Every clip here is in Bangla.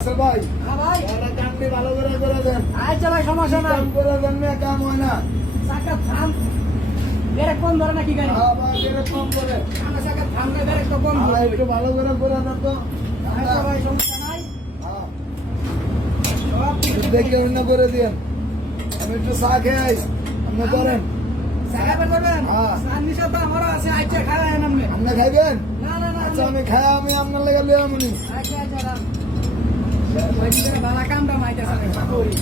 ভাই ভাই কামটি ভালো করে দেন। আচ্ছা ভাই, সমস্যা নাই, কাম করে দেন না, কাম হয় না। চাকা থাম, ব্রেক কম ধরে নাকি গাড়ি? হ্যাঁ ভাই, ব্রেক কম করে। আমার চাকা থামলে ব্রেক তো কম ধরে। একটু ভালো করে দেন তো। আচ্ছা ভাই, সমস্যা নাই। হ্যাঁ, সব দেখে অন্য করে দিন। আমি একটু চা খেয়ে আইস, আপনি করেন। চা খাবেন? হ্যাঁ, চার নিশা তো আমারও আছে। আচ্ছা, খাবেন আপনি? আপনি খাইবেন? না না না, আচ্ছা আমি খাই, আমি আপনার লেগে লিয়ে আমনি। আচ্ছা আচ্ছা, বালা কামটা মাইতেছে করি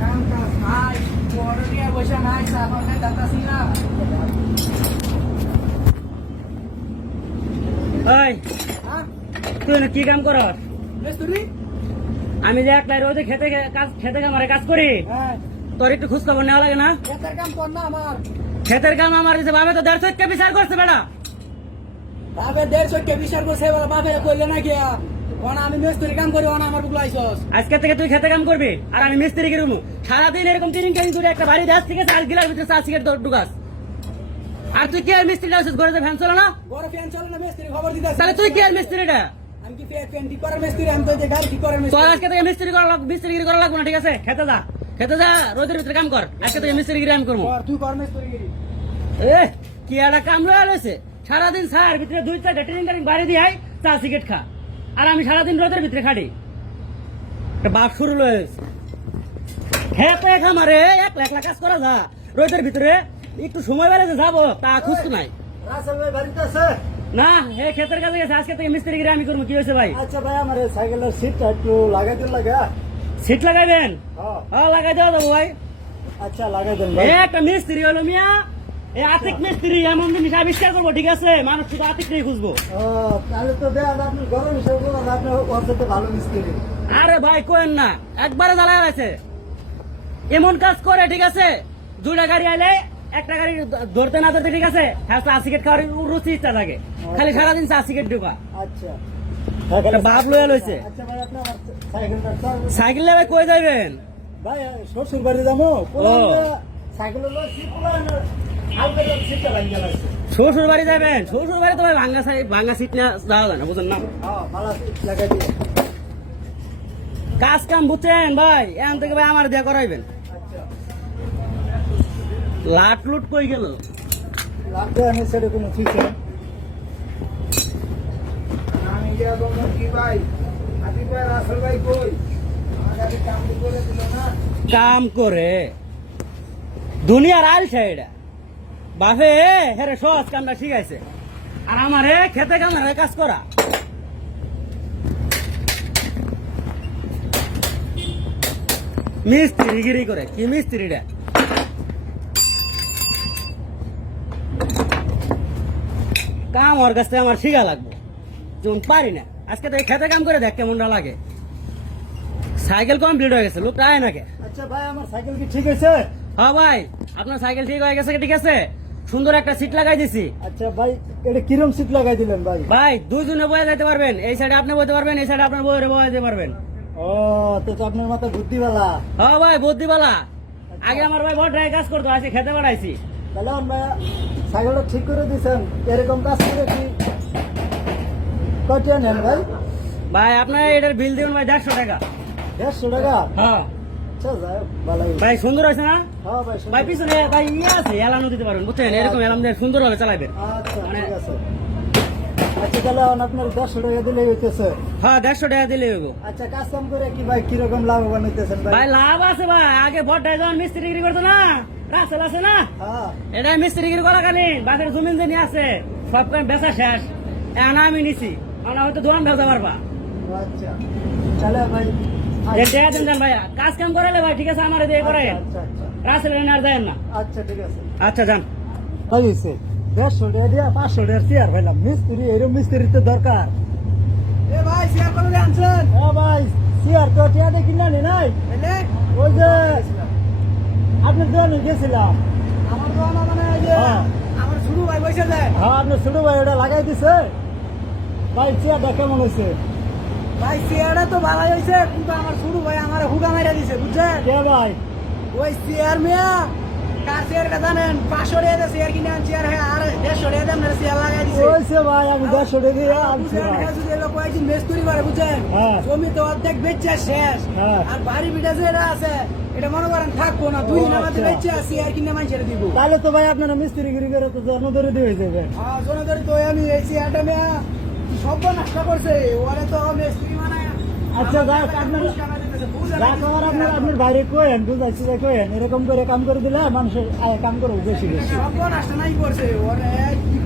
কাম কাজ নাই, বড় নিয়ে বসে নাই, সাফর নাই, দাতাছি না। ওই তুই না কি কাম করস? মিস্ত্রি। আমি যে একলাই রোজে খেতে কামারে কাজ করি, হ্যাঁ, তোর একটু খোঁজ খবর নেওয়া লাগে না? ক্ষেতের কাম কর না আমার। ক্ষেতের কাম আমার দিছে বাবে তো 150 কে বিচার করছে বেটা। বাবে 150 কে বিচার করছে, বলে বাপে কইলে না কি ওনা আমি মিস্ত্রি কাম করি, ওনা আমার বুকলা আইছস। আজকে থেকে তুই খেতে কাম করবি আর আমি মিস্ত্রি কিরমু। সারাদিন এরকম তিন কেজি দূরে একটা বাড়ি দেশ থেকে 4 গিলার ভিতরে 4 সিগারেট ঢুকাস। আর তুই কি আর মিস্ত্রি লাইছিস? ঘরে যে ফ্যান চলে না? বড় ফ্যান চলে না, মিস্ত্রি খবর দিতে। তাহলে তুই কি আর মিস্ত্রিটা? আমি কি ফ্যান ঠিক করার মিস্ত্রি? আমি তো যে গাড়ি ঠিক করার তো মিস্ত্রি। আজকে থেকে মিস্ত্রিগিরি করা লাগবে না, ঠিক আছে? খেতে যা রোদের ভিতরে কাম কর। আজকে থেকে মিস্ত্রিগিরি আমি করবো। তুই কর মিস্ত্রি। এ কি একটা কাম রয়েছে, সারাদিন ছার ভিতরে 2-4টা ট্রেনিং বাড়ি দিয়ে চা সিগারেট খা, আর আমি সারাদিন রোদের ভিতরে খাটি। বাপ শুরু হয়েছে খেতে খামারে একলা কাজ করা যা, রোদের ভিতরে একটু সময় বেড়ে যাবো তা খুঁজ নাই। রাসেল ভাই বাড়িতে আছে না, হে ক্ষেতের কাজে গেছে। আজকে থেকে মিস্ত্রিগিরি আমি করবো। কি হয়েছে ভাই? আচ্ছা ভাই, আমার সাইকেলের সিটটা একটু লাগাই দিন। সিট লাগাইবেন? হ্যাঁ, হ্যাঁ লাগাই দেওয়া যাবো ভাই। আচ্ছা লাগাই দেন ভাই। একটা মিস্ত্রি হলো মিয়া, এই আতিক মিস্ত্রি এমন জিনিস আবিষ্কার করবো, ঠিক আছে? মানুষ শুধু আতিক নিয়ে খুঁজবো। তাহলে তো দেখ, আপনি গরম হিসেবে আপনি ওর সাথে ভালো মিস্ত্রি। আরে ভাই কোয়েন না, একবারে জ্বালায় আছে। এমন কাজ করে, ঠিক আছে? 2টা গাড়ি আইলে একটা গাড়ি ধরতে না ধরতে, ঠিক আছে? হ্যাঁ, চা সিগারেট খাওয়ার রুচি ইচ্ছা থাকে, খালি সারাদিন চা সিগারেট ঢোকা। আচ্ছা, বাপ লয়ে লইছে। আচ্ছা ভাই, আপনি আমার সাইকেলটা সাইকেল নিয়ে কই যাইবেন? ভাই শ্বশুর বাড়ি যাবো। সাইকেলের হালকা সিটটা লাগিয়ে লাগছে। শ্বশুর বাড়ি যাবেন? শ্বশুর বাড়ি তো ভাই ভাঙ্গা সিট না যাওয়া যায় না, বুঝেন না? হ্যাঁ, ভালো লাগাই দিয়ে। কাজ কাম বুঝছেন ভাই, এখান থেকে ভাই আমার দিয়ে করাইবেন। আচ্ছা, লাট লুট কই গেল? লাগবে আমি সেটা কোনো ঠিক নেই। আমি গিয়া বলবো কি ভাই, আদি ভাই রাসেল ভাই কই? আমার কাম করে দিল না। কাম করে দুনিয়ার আলছে এটা বাপে, হেরে সহজ কামটা শিখাইছে, আর আমারে খেতে কামারে কাজ করা। মিস্ত্রিগিরি করে কি মিস্ত্রিটা? কাম ওর কাছ থেকে আমার শিখা লাগবে, যেমন পারি না। আজকে তো এই খেতে কাম করে দেখ কেমনটা লাগে। সাইকেল কমপ্লিট হয়ে গেছে, লোকটা আয় নাকি? আচ্ছা ভাই, আমার সাইকেল কি ঠিক আছে? হ্যাঁ ভাই, আপনার সাইকেল ঠিক হয়ে গেছে, ঠিক আছে? সুন্দর একটা সিট লাগাই দিছি। আচ্ছা ভাই, এটা কিরম সিট লাগাই দিলেন ভাই? ভাই 2 জনে বয়ে যেতে পারবেন, এই সাইডে আপনি বইতে পারবেন, এই সাইডে আপনার বইয়ের বয়ে যেতে পারবেন। ও, তো আপনার মাথা বুদ্ধিওয়ালা। হ্যাঁ ভাই, বুদ্ধিবালা। আগে আমার ভাই বড় ড্রাই কাজ করতো, আজকে খেতে পাঠাইছি। তাহলে আমরা সাইকেলটা ঠিক করে দিয়েছেন, এরকম কাজ করে কি কয়টা নেন ভাই? ভাই আপনার এটার বিল দিবেন ভাই 150 টাকা। 150 টাকা? হ্যাঁ আচ্ছা যাই হোক, ভালোই। ভাই, সুন্দর হয়েছে না? হ্যাঁ ভাই, ভাই পিছনে ভাই ইয়ে আছে, এলানো দিতে পারবেন, বুঝছেন? এরকম এলাম দিয়ে সুন্দর ভাবে চালাবেন। আচ্ছা মানে- ঠিক আছে। আচ্ছা তাহলে এখন আপনার 150 টাকা দিলেই হইতেছে। হ্যাঁ 150 টাকা দিলে হইব। আচ্ছা, কাজ কাম করে কি ভাই কিরকম লাভবান হইতেছেন ভাই? ভাই লাভ আছে ভাই, আগে বড় যখন মিস্ত্রিগিরি করতো না, রাসেল আছে না, হ্যাঁ, এটা মিস্ত্রিগিরি করা কানি বাসের জমিন যে নিয়ে আছে সব কাম বেচা শেষ। এখন আমি নিছি, আমরা হয়তো দোকান ভেজা পারবা। আচ্ছা তাহলে ভাই দেখা দেন ভাই, কাজ কাম করালে ভাই, ঠিক আছে? আমার দিয়ে করে আচ্ছা আচ্ছা রাসেল আর দেন না। আচ্ছা ঠিক আছে। আচ্ছা যান। তাই হয়েছে, 150 টাকা দিয়া 500 টাকার চেয়ার ভাইলাম। মিস্ত্রি, এরকম মিস্ত্রি তো দরকার। এ ভাই, চেয়ার কবে আনছেন? ও ভাই, চেয়ার তো টিয়া দেখি না নাই, ওই যে আপনার দোকানে গেছিলাম। আমার দোকানে মানে ওই যে আমার ছোট ভাই বসে যায়। হ্যাঁ, আপনার ছোট ভাই ওটা লাগাই দিছে ভাই। চেয়ারটা কেমন হয়েছে ভাই? চেয়ারটা তো ভালোই হয়েছে, কিন্তু আমার ছোট ভাই আমার হুগা মারা দিছে, বুঝছেন? কে ভাই? ওই চেয়ার মিয়া কার চেয়ারটা জানেন 500 টাকা দিয়ে চেয়ার কিনে আনছি আর হ্যাঁ আর 150 টাকা দিয়ে আপনার চেয়ার লাগাই দিছে ওইসে ভাই আমি 150 টাকা দিয়ে আনছি বুঝেন, ভাই। হ্যাঁ, যদি এলো কয়েকদিন মেস্তুরি করে বুঝছেন হ্যাঁ। জমি তো অর্ধেক বেচে শেষ হ্যাঁ। আর বাড়ি বিটা যেটা আছে এটা মনে করেন থাকবো না 2 দিনের মধ্যে আচ্ছা। বেচে আসি আর কিনে মানুষের দিব তাহলে তো ভাই আপনারা মিস্ত্রিগিরি করে তো জনদরে দিয়ে যাবে। জনগণ তো আমি এই চেয়ারটা মেয়া সব নষ্ট করছে ওরা তো মেস্তুরি বানায় আচ্ছা, যাক, আপনারা- যা খাবার আপনার বাইরে কয়েন বুঝাইছি যে কয়েন এরকম করে কাম করে দিলে মানুষের কাম করবো বেশি বেশি। সব নষ্ট নাই করছে ওরা কি